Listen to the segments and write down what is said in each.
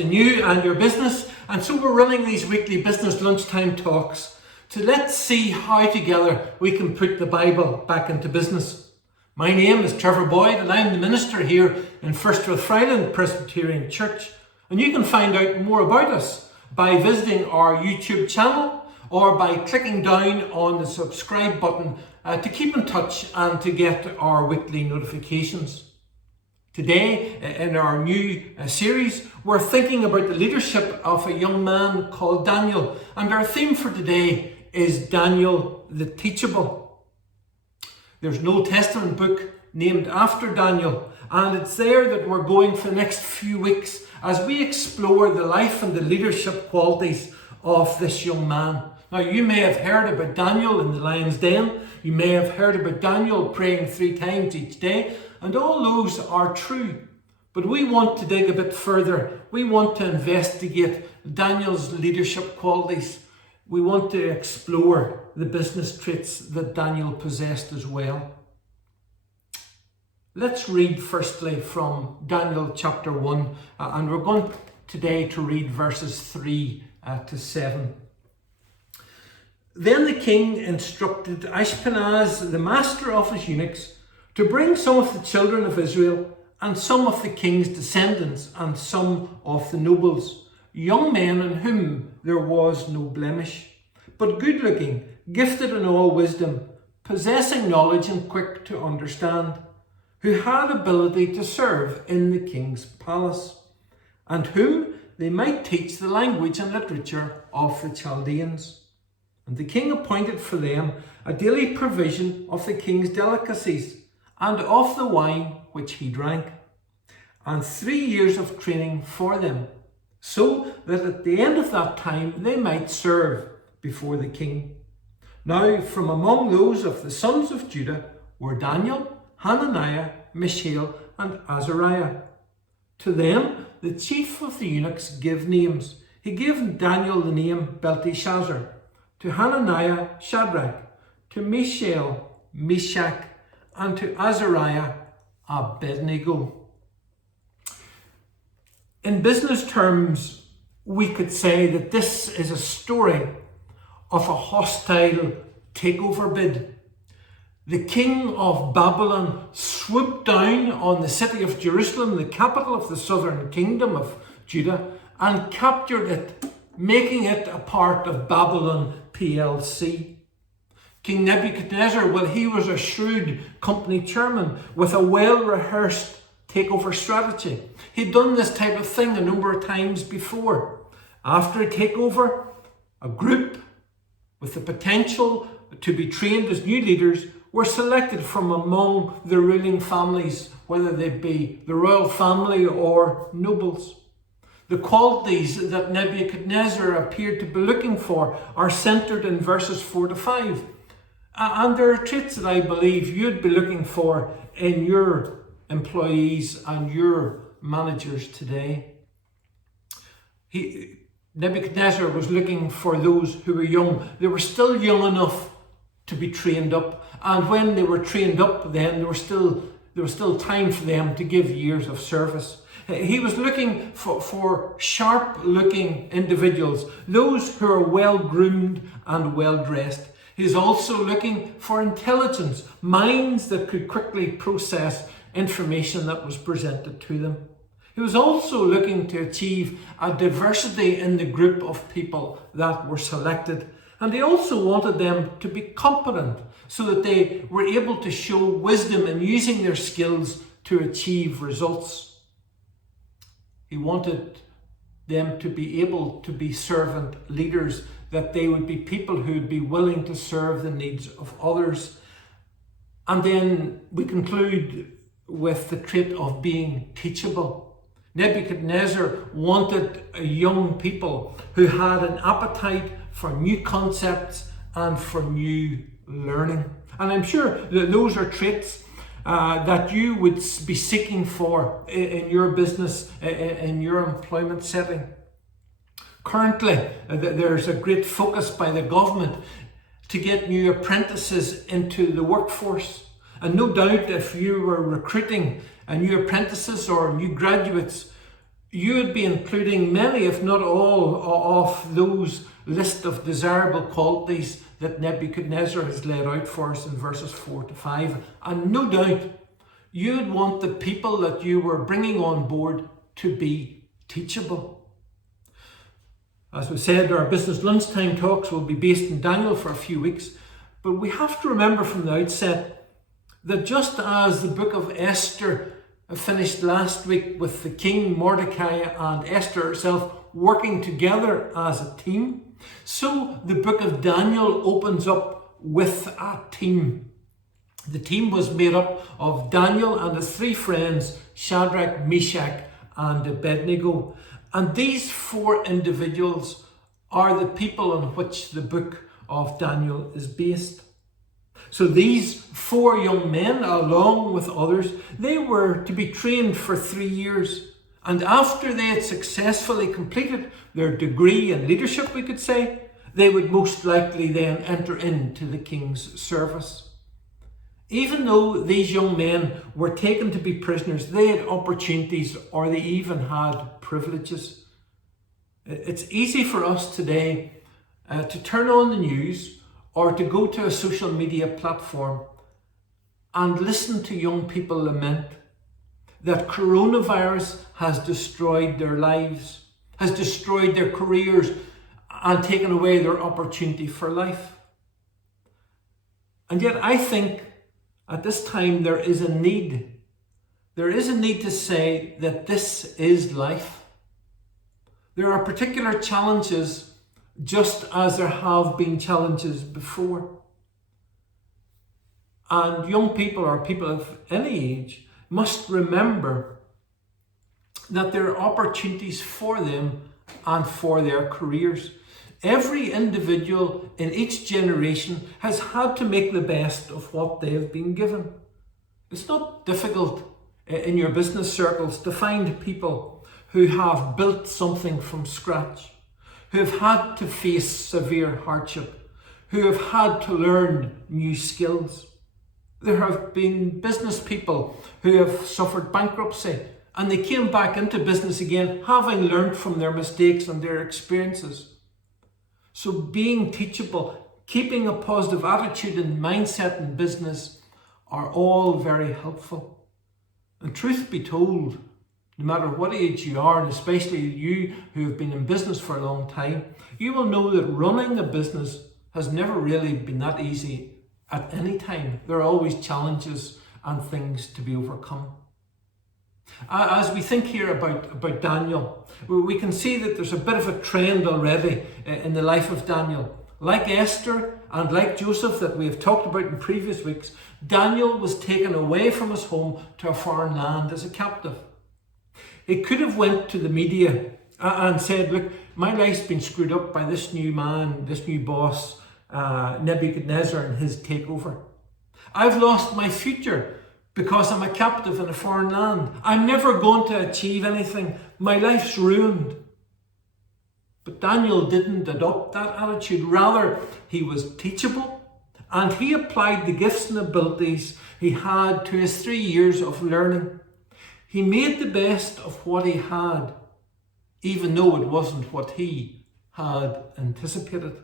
in you and your business, and so we're running these weekly Business Lunchtime Talks to let's see how together we can put the Bible back into business. My name is Trevor Boyd and I'm the minister here in Rathfriland Presbyterian Church, and you can find out more about us by visiting our YouTube channel or by clicking down on the subscribe button to keep in touch and to get our weekly notifications. Today, in our new series, we're thinking about the leadership of a young man called Daniel, and our theme for today is Daniel the Teachable. There's an Old Testament book named after Daniel, and it's there that we're going for the next few weeks as we explore the life and the leadership qualities of this young man. Now, you may have heard about Daniel in the lion's den. You may have heard about Daniel praying 3 times each day, and all those are true. But we want to dig a bit further. We want to investigate Daniel's leadership qualities. We want to explore the business traits that Daniel possessed as well. Let's read firstly from Daniel chapter 1, and we're going today to read verses 3 to 7. Then the king instructed Ashpenaz, the master of his eunuchs, to bring some of the children of Israel and some of the king's descendants and some of the nobles, young men in whom there was no blemish, but good-looking, gifted in all wisdom, possessing knowledge and quick to understand, who had ability to serve in the king's palace, and whom they might teach the language and literature of the Chaldeans. And the king appointed for them a daily provision of the king's delicacies and of the wine which he drank, and 3 years of training for them, so that at the end of that time they might serve before the king. Now from among those of the sons of Judah were Daniel, Hananiah, Mishael, and Azariah. To them the chief of the eunuchs gave names. He gave Daniel the name Belteshazzar, to Hananiah Shadrach, to Mishael Meshach, and to Azariah Abednego. In business terms, we could say that this is a story of a hostile takeover bid. The king of Babylon swooped down on the city of Jerusalem, the capital of the southern kingdom of Judah, and captured it, making it a part of Babylon PLC. King Nebuchadnezzar, well, he was a shrewd company chairman with a well-rehearsed takeover strategy. He'd done this type of thing a number of times before. After a takeover, a group with the potential to be trained as new leaders were selected from among the ruling families, whether they be the royal family or nobles. The qualities that Nebuchadnezzar appeared to be looking for are centered in verses 4 to 5. And there are traits that I believe you'd be looking for in your employees and your managers today. Nebuchadnezzar was looking for those who were young. They were still young enough to be trained up. And when they were trained up, then there was still time for them to give years of service. He was looking for sharp-looking individuals, those who are well-groomed and well-dressed. He's also looking for intelligence, minds that could quickly process information that was presented to them. He was also looking to achieve a diversity in the group of people that were selected. And he also wanted them to be competent so that they were able to show wisdom in using their skills to achieve results. He wanted them to be able to be servant leaders, that they would be people who would be willing to serve the needs of others. And then we conclude with the trait of being teachable. Nebuchadnezzar wanted young people who had an appetite for new concepts and for new learning. And I'm sure that those are traits that you would be seeking for in your business, in your employment setting. Currently, there's a great focus by the government to get new apprentices into the workforce. And no doubt if you were recruiting new apprentices or new graduates, you would be including many, if not all, of those list of desirable qualities that Nebuchadnezzar has laid out for us in verses 4 to 5. And no doubt, you'd want the people that you were bringing on board to be teachable. As we said, our Business Lunchtime Talks will be based in Daniel for a few weeks. But we have to remember from the outset that just as the book of Esther finished last week with the king, Mordecai, and Esther herself working together as a team, so the book of Daniel opens up with a team. The team was made up of Daniel and his three friends, Shadrach, Meshach, and Abednego. And these four individuals are the people on which the book of Daniel is based. So these four young men, along with others, they were to be trained for 3 years. And after they had successfully completed their degree in leadership, we could say, they would most likely then enter into the king's service. Even though these young men were taken to be prisoners, they had opportunities, or they even had privileges. It's easy for us today to turn on the news or to go to a social media platform and listen to young people lament that coronavirus has destroyed their lives, has destroyed their careers, and taken away their opportunity for life. And yet I think at this time there is a need. There is a need to say that this is life. There are particular challenges, just as there have been challenges before. And young people, or people of any age, must remember that there are opportunities for them and for their careers. Every individual in each generation has had to make the best of what they have been given. It's not difficult in your business circles to find people who have built something from scratch, who have had to face severe hardship, who have had to learn new skills. There have been business people who have suffered bankruptcy and they came back into business again, having learned from their mistakes and their experiences. So being teachable, keeping a positive attitude and mindset in business are all very helpful. And truth be told, no matter what age you are, and especially you who have been in business for a long time, you will know that running a business has never really been that easy at any time. There are always challenges and things to be overcome. As we think here about Daniel, we can see that there's a bit of a trend already in the life of Daniel. Like Esther and like Joseph that we have talked about in previous weeks, Daniel was taken away from his home to a foreign land as a captive. He could have went to the media and said, look, my life's been screwed up by this new man, this new boss, Nebuchadnezzar and his takeover. I've lost my future because I'm a captive in a foreign land. I'm never going to achieve anything. My life's ruined. But Daniel didn't adopt that attitude. Rather, he was teachable and he applied the gifts and abilities he had to his 3 years of learning. He made the best of what he had, even though it wasn't what he had anticipated.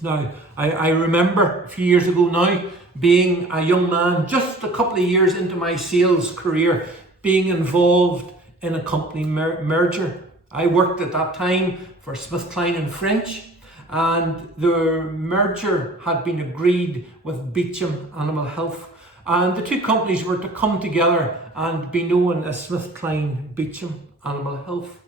Now, I remember a few years ago now, being a young man, just a couple of years into my sales career, being involved in a company merger. I worked at that time for SmithKline and French, and the merger had been agreed with Beecham Animal Health. And the two companies were to come together and be known as SmithKline Beecham Animal Health.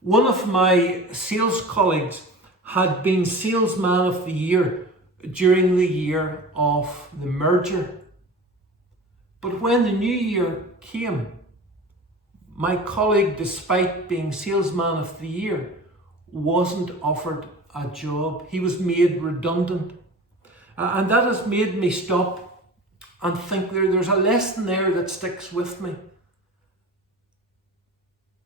One of my sales colleagues had been Salesman of the Year during the year of the merger. But when the new year came, my colleague, despite being Salesman of the Year, wasn't offered a job. He was made redundant. And that has made me stop and think there's a lesson there that sticks with me.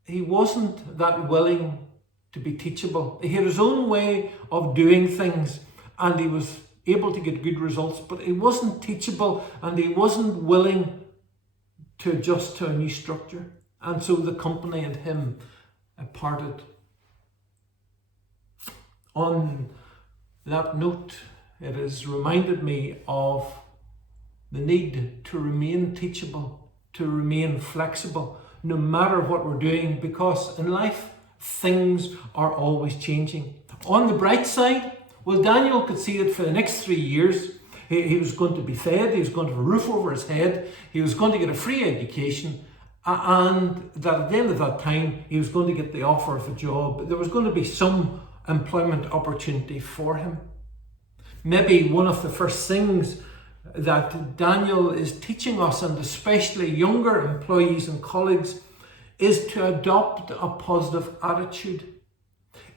He wasn't that willing to be teachable. He had his own way of doing things and he was able to get good results, but he wasn't teachable and he wasn't willing to adjust to a new structure. And so the company and him parted. On that note, it has reminded me of the need to remain teachable, to remain flexible, no matter what we're doing, because in life, things are always changing. On the bright side, well, Daniel could see that for the next 3 years, he was going to be fed, he was going to have a roof over his head, he was going to get a free education, and that at the end of that time, he was going to get the offer of a job. There was going to be some employment opportunity for him. Maybe one of the first things that Daniel is teaching us, and especially younger employees and colleagues, is to adopt a positive attitude.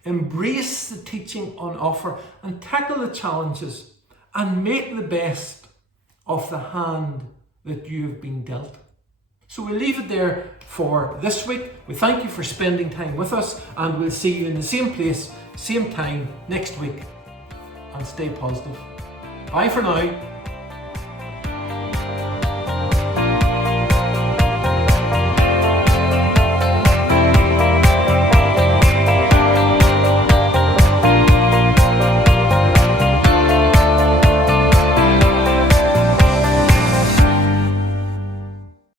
Embrace the teaching on offer and tackle the challenges and make the best of the hand that you have been dealt. So we'll leave it there for this week. We thank you for spending time with us, and we'll see you in the same place, same time next week. And stay positive. Bye for now.